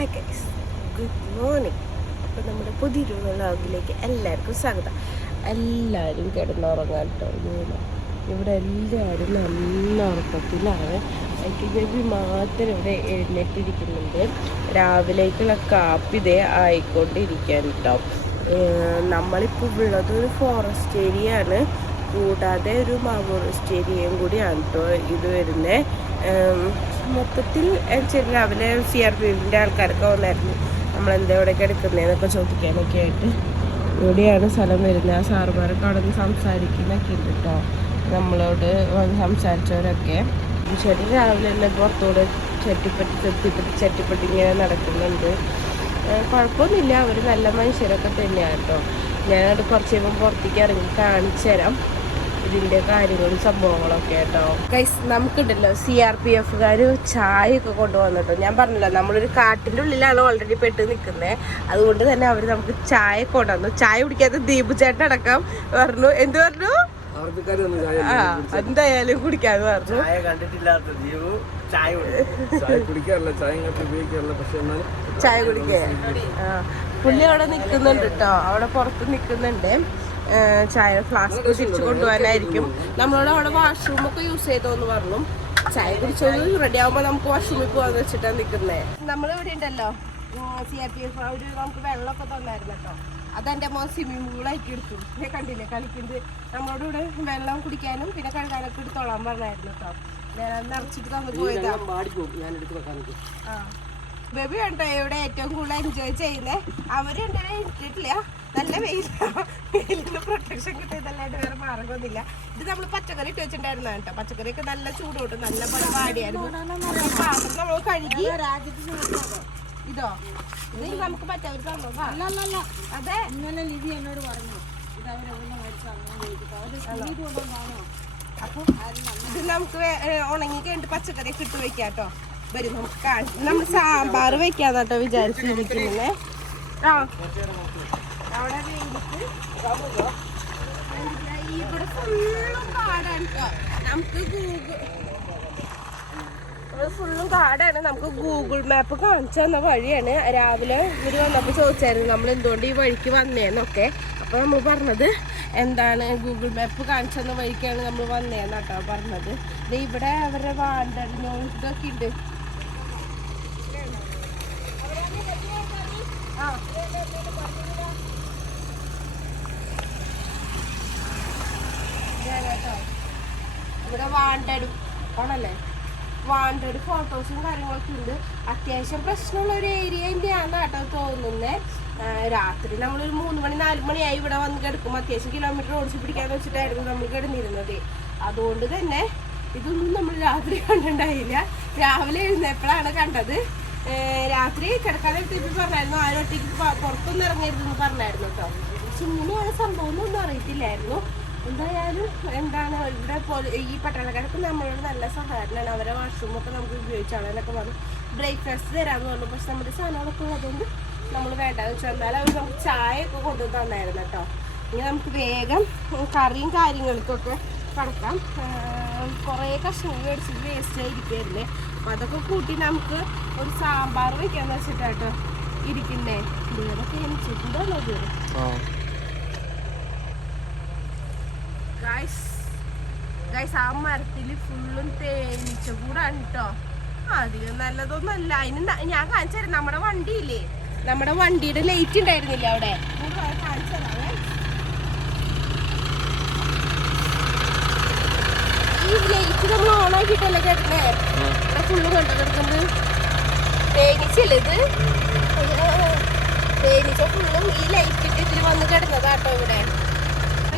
Hi guys good morning അപ്പോൾ നമ്മുടെ പുതിയൊരു വ്ളോഗിലേക്ക് എല്ലാവർക്കും സ്വാഗതം. എല്ലാവരും കിടന്നുറങ്ങാൻ ഇങ്ങനെ. ഇവിടെ എല്ലാവരും നല്ല ഉറക്കത്തിലാണ്. എനിക്ക് ബേബി മാത്രം ഇവിടെ എഴുന്നേറ്റിരിക്കുന്നുണ്ട്. രാവിലേക്കുള്ള കാപ്പിതേ ആയിക്കൊണ്ടിരിക്കാൻ കേട്ടോ നമ്മളിപ്പോൾ ഉള്ളത് ഒരു ഫോറസ്റ്റ് ഏരിയ ആണ്. കൂടാതെ ഒരു മാവോറിസ്റ്റ് ഏരിയയും കൂടിയാണ് കേട്ടോ ഇത് വരുന്നത് മൊത്തത്തിൽ എന്നുവെച്ചാൽ രാവിലെ സി ആർ പി എഫിന്റെ ആൾക്കാരൊക്കെ വന്നായിരുന്നു. നമ്മളെന്താ ഇവിടെയൊക്കെ എടുക്കുന്നതെന്നൊക്കെ ചോദിക്കാനൊക്കെ ആയിട്ട്. ഇവിടെയാണ് സ്ഥലം വരുന്നത്. ആ സാറുമാരൊക്കെ അവിടെ നിന്ന് സംസാരിക്കുന്നൊക്കെ ഉണ്ട് കേട്ടോ നമ്മളോട് വന്ന് സംസാരിച്ചവരൊക്കെ. ശരി രാവിലെ തന്നെ പുറത്തോട് ചട്ടിപ്പട്ടി ചെത്തിപ്പട്ടി ചട്ടിപ്പട്ടി ഇങ്ങനെ നടക്കുന്നുണ്ട്. കുഴപ്പമൊന്നുമില്ല. അവർ നല്ല മനുഷ്യരൊക്കെ തന്നെയാണ് കേട്ടോ ഞാനത് കുറച്ച് കഴിയുമ്പോൾ പുറത്തേക്ക് ഇറങ്ങി കാണിച്ചു തരാം ഇതിന്റെ കാര്യങ്ങളും സംഭവങ്ങളൊക്കെ കേട്ടോ ഗൈസ് നമുക്കുണ്ടല്ലോ സി ആർ പി എഫുകാർ ചായ ഒക്കെ കൊണ്ടുവന്നിട്ടോ. ഞാൻ പറഞ്ഞല്ലോ നമ്മളൊരു കാട്ടിന്റെ ഉള്ളിലാണ് ഓൾറെഡി പെട്ട് നിൽക്കുന്നത് അതുകൊണ്ട് തന്നെ അവർ നമുക്ക് ചായ കൊണ്ടുവന്നു. ചായ കുടിക്കാത്ത ദീപു ചേട്ടൻ അടക്കം പറഞ്ഞു. എന്ത് പറഞ്ഞു? എന്തായാലും കുടിക്കാന്ന് പറഞ്ഞു. ചായ കണ്ടിട്ടില്ലാത്ത ദീപു ചായ കുടിക്കും. ചായ കുടിക്കാറില്ല ചായ ഇങ്ങോട്ട് ഉപയോഗിക്കാറില്ല. പക്ഷെ ചായ കുടിക്കേ? ആ. പുള്ളി അവിടെ നിൽക്കുന്നുണ്ട് കേട്ടോ അവിടെ പുറത്ത് നിൽക്കുന്നുണ്ട് ചായ ഫ്ലാസ്ക് തിരിച്ചു കൊണ്ടുപോകാനായിരിക്കും. നമ്മളോട് അവിടെ വാഷ്റൂം ഒക്കെ യൂസ് ചെയ്തോന്ന് പറഞ്ഞു. ചായ കുടിച്ചത് റെഡി ആകുമ്പോൾ നമുക്ക് വാഷ്റൂമിൽ പോകാന്ന് വെച്ചിട്ടാണ് നിൽക്കുന്നത് നമ്മളിവിടെ ഉണ്ടല്ലോ. സി ആർ പി എഫ് അവർ നമുക്ക് വെള്ളമൊക്കെ തന്നായിരുന്നു കേട്ടോ. അതെന്റെ മോൻ സ്വിമ്മിംഗ് പൂളായിട്ട് എടുത്തു. ഞാൻ കണ്ടില്ലേ കളിക്കുന്നത്? നമ്മളോട് ഇവിടെ വെള്ളം കുടിക്കാനും പിന്നെ കഴുകാനൊക്കെ എടുത്തോളാൻ പറഞ്ഞായിരുന്നു കേട്ടോ. നിറച്ചിട്ട് തന്നു പോയതാ. ബേബി കണ്ടോ ഇവിടെ ഏറ്റവും കൂടുതൽ എൻജോയ് ചെയ്യുന്നേ? അവർ എന്നെ ഇട്ടിട്ടില്ല. നല്ല വെയിലാണ് വെയിലിന് പ്രൊട്ടക്ഷൻ കിട്ടിയതല്ലാണ്ട് വേറെ മാർഗമൊന്നുമില്ല ഇത് നമ്മൾ പച്ചക്കറി ഇട്ട് വെച്ചിട്ടുണ്ടായിരുന്നു? കേട്ടോ. പച്ചക്കറിയൊക്കെ നല്ല ചൂടോട്ട് നല്ല പോലെ വാടിയായിരുന്നു പാത്രം നമ്മൾ കഴുകി ഇതോ. ഇത് നമുക്ക് തന്നതാ അതെ. ഇന്നലെ ലിതി എന്നോട് പറഞ്ഞു. ഇത് അപ്പൊ നമുക്ക് ഉണങ്ങി കഴിഞ്ഞിട്ട് പച്ചക്കറി ഇട്ട് വെക്കാം കേട്ടോ. വരും നമുക്ക് കാണി. നമ്മൾ സാമ്പാർ വെക്കാന്നാട്ടോ വിചാരിച്ചിരിക്കുന്നേ ആ. ഫുള്ളും കാടാണ് നമുക്ക് ഗൂഗിൾ നമുക്ക് ഗൂഗിൾ മാപ്പ് കാണിച്ചു തന്ന വഴിയാണ് രാവിലെ ഇവർ വന്നപ്പോൾ ചോദിച്ചായിരുന്നു നമ്മൾ എന്തുകൊണ്ട് ഈ വഴിക്ക് വന്നേന്നൊക്കെ അപ്പോൾ നമ്മൾ പറഞ്ഞത് എന്താണ് ഗൂഗിൾ മാപ്പ് കാണിച്ചു തന്ന വഴിക്കാണ് നമ്മൾ വന്നേന്നാട്ടോ പറഞ്ഞത് ഇവിടെ അവരുടെ വാണ്ടറിനോ ഇതൊക്കെ ഉണ്ട് ആ ഇതാണ് കേട്ടോ. ഇവിടെ വാണ്ടഡ്. ആണല്ലേ? വാണ്ടഡ് ഫോട്ടോസും കാര്യങ്ങളൊക്കെ ഉണ്ട്. അത്യാവശ്യം പ്രശ്നമുള്ള ഒരു ഏരിയ തന്നെയാണ് കേട്ടോ തോന്നുന്നേ. രാത്രി നമ്മളൊരു മൂന്ന് മണി നാല് മണിയായി ഇവിടെ വന്ന് കിടക്കും അത്യാവശ്യം കിലോമീറ്റർ ഓടിച്ച് പിടിക്കാന്ന് വെച്ചിട്ടായിരുന്നു നമ്മൾ കിടന്നിരുന്നത്. അതുകൊണ്ട് തന്നെ ഇതൊന്നും നമ്മൾ രാത്രി കണ്ടിട്ടുണ്ടായില്ല. രാവിലെ എഴുന്നേപ്പോഴാണ് കണ്ടത്. രാത്രി രാത്രി കിടക്കാനെടുത്തിട്ട് പറഞ്ഞായിരുന്നു ആരും ഒറ്റയ്ക്ക് പുറത്തൊന്നും ഇറങ്ങരുതെന്ന് പറഞ്ഞായിരുന്നു കേട്ടോ. പക്ഷെ ഇങ്ങനെയാണ് സംഭവം ഒന്നും അറിയത്തില്ലായിരുന്നു. എന്തായാലും എന്താണ് ഇവിടെ പോലെ ഈ പട്ടാളക്കാരൊക്കെ നമ്മളോട് നല്ല സഹായത്തിനാണ് അവരെ വാഷ്റൂം ഒക്കെ നമുക്ക് ഉപയോഗിച്ചാളെന്നൊക്കെ പറഞ്ഞു. ബ്രേക്ക്ഫാസ്റ്റ് തരാമെന്ന് പറഞ്ഞു. പക്ഷെ നമ്മുടെ സാധനങ്ങളൊക്കെ ഉള്ളതുകൊണ്ട് നമ്മൾ വേണ്ടാന്ന് വെച്ചാൽ എന്നാലും അവർ നമുക്ക് ചായ ഒക്കെ കൊണ്ടു കേട്ടോ. ഇനി നമുക്ക് വേഗം കറിയും കാര്യങ്ങൾക്കൊക്കെ കടക്കാം. കുറേ കഷ്ണങ്ങൾ അടിച്ചിട്ട് വേസ്റ്റ് ആയിരിക്കുമല്ലേ അപ്പം അതൊക്കെ കൂട്ടി നമുക്ക് ഒരു സാമ്പാർ വെക്കാന്ന് വെച്ചിട്ടാട്ടോ ഇരിക്കുന്നേ. ഇതൊക്കെ എനിച്ചിട്ടുണ്ടോ ഇത്? ഗൈസ് ഗൈസ് ആ മരത്തിൽ ഫുള്ളും തേനീച്ച കൂടാണ് കേട്ടോ. അധികം നല്ലതൊന്നല്ല അതിന് ഞാൻ കാണിച്ചു തരാം. നമ്മുടെ വണ്ടിയില്ലേ? നമ്മുടെ വണ്ടിയുടെ ലൈറ്റ് ഉണ്ടായിരുന്നില്ല അവിടെ? കാണിച്ചു. ഈ ലൈറ്റ് നമ്മൾ ഓൺ ആക്കിയിട്ടല്ലേ കേട്ടേ ഇവിടെ ഫുള്ള് കണ്ടു കിടക്കുന്നത് തേനീച്ചല്ലേ ഇത് തേനീച്ച ഫുള്ളും ഈ ലൈറ്റ് ഇട്ട് ഇതിൽ വന്ന് കിടന്നതാട്ടോ ഇവിടെ.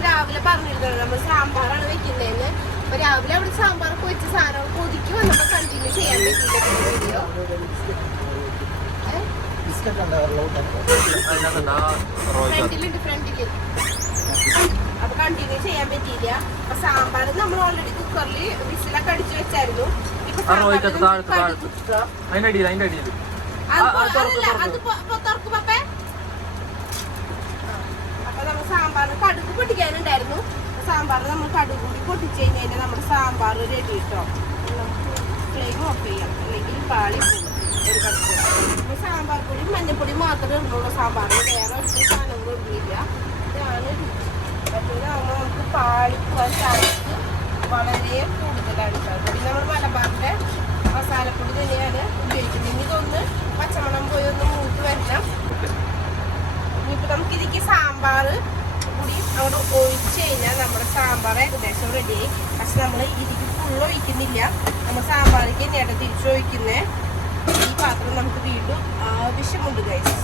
രാവിലെ പറഞ്ഞിരുന്നത് നമ്മൾ സാമ്പാറാണ് വെക്കുന്നതെന്ന്. അപ്പൊ രാവിലെ അവിടെ സാമ്പാർ വെച്ച് സാധനം കൊതിക്ക് വന്നപ്പോ കണ്ടിന്യൂ ചെയ്യാൻ പറ്റിയില്ല വീഡിയോ ഫ്രണ്ടിലുണ്ട് ഫ്രണ്ടിൽ അപ്പൊ കണ്ടിന്യൂ ചെയ്യാൻ പറ്റിയില്ല. അപ്പൊ സാമ്പാർ നമ്മൾ ഓൾറെഡി കുക്കറിൽ വിസിലൊക്കെ അടിച്ചു വെച്ചായിരുന്നു. അതിന്റെ അടിയിൽ അതിന്റെ അടിയിൽ അത് ആ, പൊ- ആ, തുറക്ക്, അതല്ല, തുറക്ക്. അത് പൊ- പൊ- തുറക്ക് പപ്പേ. ആ. നമ്മൾ സാമ്പാറിന് കടുക് പൊട്ടിക്കാനുണ്ടായിരുന്നു. സാമ്പാർ നമ്മൾ കടുക് കൂടി പൊട്ടിച്ച് കഴിഞ്ഞാൽ നമ്മുടെ സാമ്പാർ റെഡി കിട്ടോ നമുക്ക് ഫ്ലെയിം ഓഫ് ചെയ്യാം. അല്ലെങ്കിൽ പാളി ഒരു കടുക് സാമ്പാർ മസാലപ്പൊടി മാത്രമേ ഉള്ളൂ സാമ്പാറിന് വേറെ ഒരു സാധനങ്ങളും ഇല്ല ഇതാണ് മറ്റേതാകുമ്പോൾ നമുക്ക് പാടി പോകാൻ ചാൻസ് വളരെ കൂടുതലാണ്. കേട്ടോ. നമ്മൾ മലബാറിന്റെ മസാലപ്പൊടി തന്നെയാണ് ഉപയോഗിക്കുന്നത്. ഇതൊന്ന് പച്ചമണം പോയി ഒന്ന് മൂത്ത് വരണം ഇനിയിപ്പോൾ നമുക്ക് ഇതിക്ക് സാമ്പാർ കൂടി അവിടെ ഒഴിച്ച് കഴിഞ്ഞാൽ നമ്മുടെ സാമ്പാർ റെഡിയായി പക്ഷെ നമ്മൾ ഇതിക്ക് ഫുള്ള് ഒഴിക്കുന്നില്ല. നമ്മൾ സാമ്പാറിക്ക് തന്നെയാണ് തിരിച്ചു ഒഴിക്കുന്നത് ഈ പാത്രം നമുക്ക് വീണ്ടും ആവശ്യമുണ്ട് ഗൈസ്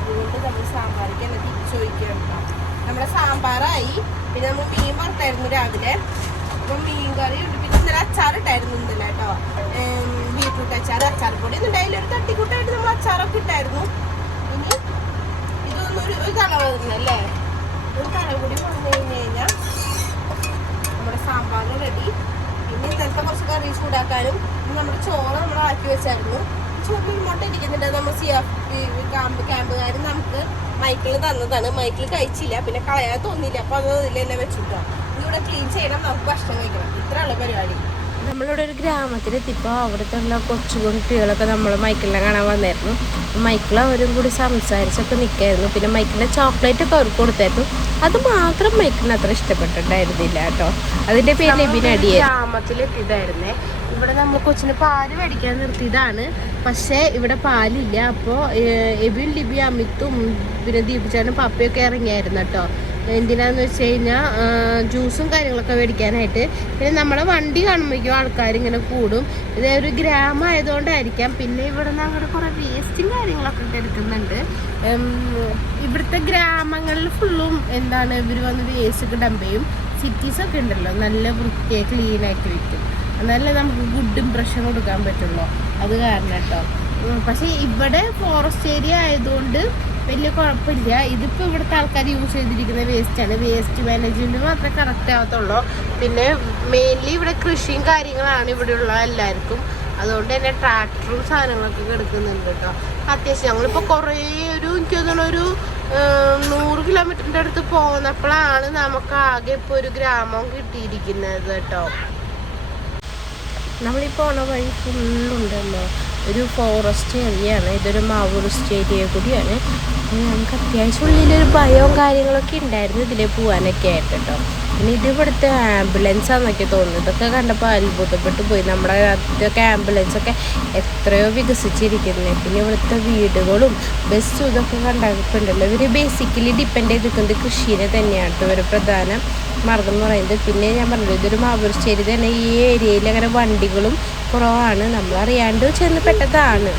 അതുകൊണ്ട് നമ്മൾ സാമ്പാറിക്ക് തന്നെ തിരിച്ചു ഒഴിക്കണം നമ്മുടെ സാമ്പാറായി. പിന്നെ നമ്മൾ മീൻ വറുത്തായിരുന്നു രാവിലെ. അപ്പം മീൻ കറി ഉണ്ട്. പിന്നെ ഇന്നലെ അച്ചാർ ഇട്ടായിരുന്നു ഇന്നലെ കേട്ടോ. ബീട്രൂട്ട് അച്ചാർ അച്ചാർ പൊടി ഒന്നും ഉണ്ടായില്ല. ഒരു തട്ടിക്കൂട്ടായിട്ട് നമ്മൾ അച്ചാറൊക്കെ ഇട്ടായിരുന്നു. ഇനി ഇതൊന്നും ഒരു തള വരുന്നല്ലേ ഒരു തള കൂടി വന്നു കഴിഞ്ഞ് കഴിഞ്ഞാൽ നമ്മുടെ സാമ്പാർ റെഡി. പിന്നെ ഇന്നലത്തെ കുറച്ച് കറി ചൂടാക്കാനും നമ്മുടെ ചോറ് നമ്മൾ ആക്കി വെച്ചായിരുന്നു. ചോറ് മുട്ട ഇരിക്കുന്നുണ്ട്. നമ്മൾ സി എഫ് ക്യാമ്പ് ക്യാമ്പുകാർ നമുക്ക് മൈക്കിൾ തന്നതാണ്. മൈക്കിൾ കഴിച്ചില്ല. പിന്നെ കളയാൻ തോന്നിയില്ല. അപ്പോൾ അത് ഇതിൽ തന്നെ വെച്ചിട്ടോ. ഇവിടെ ക്ലീൻ ചെയ്യണം. നമുക്ക് ഭക്ഷണം കഴിക്കണം. ഇത്രയുള്ള പരിപാടി. നമ്മളിവിടെ ഒരു ഗ്രാമത്തിലെത്തിയപ്പോൾ അവിടുത്തെ ഉള്ള കൊച്ചു കുട്ടികളൊക്കെ നമ്മൾ മൈക്കിളിനെ കാണാൻ വന്നായിരുന്നു. മൈക്കിൾ അവരും കൂടി സംസാരിച്ചൊക്കെ നിൽക്കായിരുന്നു പിന്നെ മൈക്കിളിന്റെ ചോക്ലേറ്റ് ഒക്കെ അവർക്ക് കൊടുത്തായിരുന്നു. അത് മാത്രം മൈക്കിളിന് അത്ര ഇഷ്ടപ്പെട്ടിട്ടുണ്ടായിരുന്നില്ല കേട്ടോ. അതിന്റെ പേര് അടിയായി. ഗ്രാമത്തിലെത്തിയതായിരുന്നേ. ഇവിടെ നമ്മൾ കൊച്ചിന് പാൽ മേടിക്കാൻ നിർത്തിയതാണ്. പക്ഷേ ഇവിടെ പാലില്ല. അപ്പോൾ എബിയും ലിബി അമിത്തും പിന്നെ ദീപിച്ചാനും പപ്പയൊക്കെ ഇറങ്ങിയായിരുന്നു കേട്ടോ. എന്തിനാന്ന് വെച്ച് കഴിഞ്ഞാൽ ജ്യൂസും കാര്യങ്ങളൊക്കെ മേടിക്കാനായിട്ട്. പിന്നെ നമ്മളെ വണ്ടി കാണുമ്പോഴേക്കും ആൾക്കാർ ഇങ്ങനെ കൂടും. ഇത് ഒരു ഗ്രാമമായതുകൊണ്ടായിരിക്കാം പിന്നെ ഇവിടെ നിന്ന് അങ്ങോട്ട് കുറേ വേസ്റ്റും കാര്യങ്ങളൊക്കെ എടുക്കുന്നുണ്ട്. ഇവിടുത്തെ ഗ്രാമങ്ങളിൽ ഫുള്ളും എന്താണ് ഇവർ വന്ന് വേസ്റ്റ് ഒക്കെ ഡംപ് സിറ്റീസൊക്കെ ഉണ്ടല്ലോ നല്ല വൃത്തിയായി ക്ലീൻ വയ്ക്കും എന്നാലേ നമുക്ക് ഗുഡ് ഇംപ്രഷൻ കൊടുക്കാൻ പറ്റുള്ളൂ. അത് കാരണം കേട്ടോ. പക്ഷെ ഇവിടെ ഫോറസ്റ്റ് ഏരിയ ആയതുകൊണ്ട് വലിയ കുഴപ്പമില്ല. ഇതിപ്പോൾ ഇവിടുത്തെ ആൾക്കാർ യൂസ് ചെയ്തിരിക്കുന്ന വേസ്റ്റാണ് വേസ്റ്റ് മാനേജ്മെന്റ് മാത്രമേ കറക്റ്റ് ആവത്തുള്ളൂ. പിന്നെ മെയിൻലി ഇവിടെ കൃഷിയും കാര്യങ്ങളാണ് ഇവിടെയുള്ള എല്ലാവർക്കും. അതുകൊണ്ട് തന്നെ ട്രാക്ടറും സാധനങ്ങളൊക്കെ കിടക്കുന്നുണ്ട് കേട്ടോ. അത്യാവശ്യം ഞങ്ങളിപ്പോൾ കുറേ ഒരു എനിക്ക് തോന്നുന്നു ഒരു നൂറ് കിലോമീറ്ററിന്റെ അടുത്ത് പോകുന്നപ്പോഴാണ് നമുക്ക് ആകെ ഇപ്പോൾ ഒരു ഗ്രാമം കിട്ടിയിരിക്കുന്നത് കേട്ടോ. നമ്മളീ പോണ വഴി ഫുള്ളുണ്ടല്ലോ. ഒരു ഫോറസ്റ്റ് ഏരിയ ആണ് ഇതൊരു മാവൂറിസ്റ്റ് ഏരിയ കൂടിയാണ്. നമുക്ക് അത്യാവശ്യം ഉള്ളിലൊരു ഭയവും കാര്യങ്ങളൊക്കെ ഉണ്ടായിരുന്നു ഇതിലേ പോകാനൊക്കെ ആയിട്ട് കേട്ടോ പിന്നെ ഇത് ഇവിടുത്തെ ആണെന്നൊക്കെ തോന്നുന്നു. ഇതൊക്കെ കണ്ടപ്പോൾ അത്ഭുതപ്പെട്ടു പോയി. നമ്മുടെ അടുത്തൊക്കെ ആംബുലൻസ് ഒക്കെ എത്രയോ വികസിച്ചിരിക്കുന്നത് പിന്നെ ഇവിടുത്തെ വീടുകളും ബസ്സും ഇതൊക്കെ കണ്ടപ്പോണ്ടല്ലോ ഇവർ ബേസിക്കലി ഡിപ്പെൻഡ് ചെയ്തിരിക്കുന്നത് കൃഷിനെ തന്നെയാണ് കേട്ടോ. ഇവർ പ്രധാന മാർഗം എന്ന് പറയുന്നത്. പിന്നെ ഞാൻ പറഞ്ഞത് ഇതൊരു മാവൂർശ്ശേരി തന്നെ ഈ ഏരിയയിൽ അങ്ങനെ വണ്ടികളും കുറവാണ്. നമ്മൾ അറിയാണ്ട് ചെന്ന് പെട്ടതാണ്.